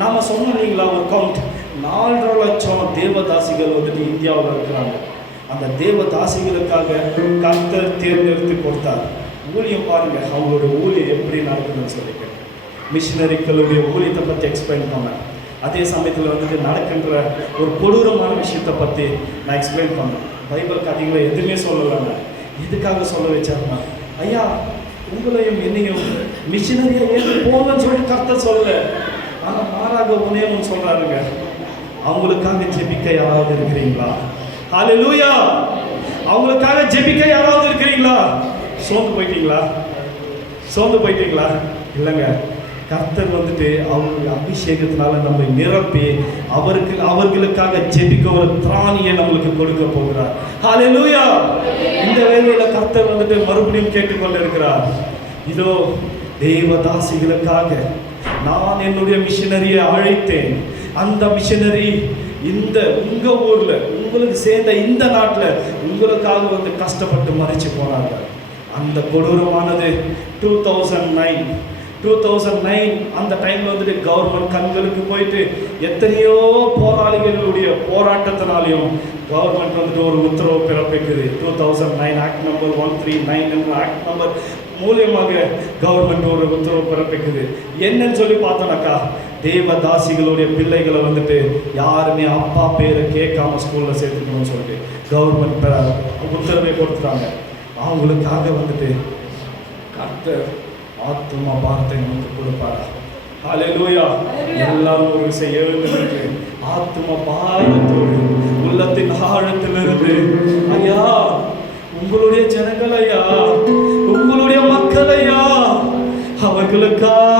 நாம் சொன்னோம் இல்லைங்களா, ஒரு கவுண்ட் 4.5 லட்சம் தேவதாசிகள் வந்துட்டு இந்தியாவில் இருக்கிறாங்க. அந்த தேவதாசிகளுக்காக கர்த்தர் தேர்ந்தெடுத்து கொடுத்தார். ஊழியம் பாருங்க, அவங்களுடைய ஊழியம் எப்படி நடக்குதுன்னு சொல்லிட்டு மிஷினரிகளுடைய ஊழியத்தை பற்றி எக்ஸ்பிளைன் பண்ணேன். அதே சமயத்தில் வந்துட்டு நடக்கின்ற ஒரு கொடூரமான விஷயத்தை பற்றி நான் எக்ஸ்பிளைன் பண்ணேன். பைபிள் கதைகளை எதுவுமே சொல்லலைங்க. எதுக்காக சொல்ல வச்சாருன்னா, ஐயா உங்களையும் என்னையும் மிஷினரியாக ஏன் போங்கன்னு சொல்லிட்டு கர்த்தர் சொல்லல, ஆனால் மாறாக உனையும் சொல்கிறாருங்க. அவங்களுக்காக ஜெபிக்க யாராவது இருக்கிறீங்களா? ஹல்லேலூயா! அவங்களுக்காக ஜெபிக்க யாராவது இருக்கிறீங்களா? சோர்ந்து போயிட்டீங்களா? இல்லைங்க. கர்த்தர் வந்துட்டு அவருடைய அபிஷேகத்தினால நம்மை நிரப்பி அவர்களுக்காக ஜெபிக்க ஒரு திராணியை நம்மளுக்கு கொடுக்க போகிறார். ஹல்லேலூயா. இந்த வேளையில கர்த்தர் வந்துட்டு மறுபடியும் கேட்டுக்கொண்டிருக்கிறார். இதோ தேவதாசிகளுக்காக நான் என்னுடைய மிஷனரியை அழைத்தேன். அந்த மிஷனரி இந்த உங்க ஊர்ல உங்களுக்கு சேர்ந்த இந்த நாட்டில் உங்களுக்காக வந்து கஷ்டப்பட்டு மறிச்சு போனாங்க. அந்த கொடூரமானது 2009 அந்த டைம்ல வந்துட்டு கவர்மெண்ட் கண்களுக்கு போயிட்டு எத்தனையோ போராளிகளுடைய போராட்டத்தினாலையும் கவர்மெண்ட் வந்துட்டு ஒரு உத்தரவு பிறப்பிக்குது. 2009 ஆக்ட் நம்பர் 139 என்ற ஆக்ட் நம்பர் மூலியமாக கவர்மெண்ட் ஒரு உத்தரவு பிறப்பிக்குது. என்னன்னு சொல்லி பார்த்தோம்னாக்கா, தேவதாசிகளுடைய பிள்ளைகளை வந்துட்டு யாருமே அப்பா பேரை கேட்காம ஸ்கூல்ல சேர்த்துக்கணும்னு சொல்லிட்டு கவர்மெண்ட் உத்தரவை கொடுத்துட்டாங்க. அவங்களுக்காக வந்துட்டு கர்த்தர் ஆத்தும வார்த்தை நமக்கு கொடுப்பாரா? ஹல்லேலூயா. எல்லாரும் ஒரு விஷயம் எழுந்து ஆத்தும பாரத்தோடு உள்ளத்தின் ஆழத்திலிருந்து, ஐயா உங்களுடைய ஜனங்கள், ஐயா உங்களுடைய மக்கள், ஐயா அவர்களுக்கா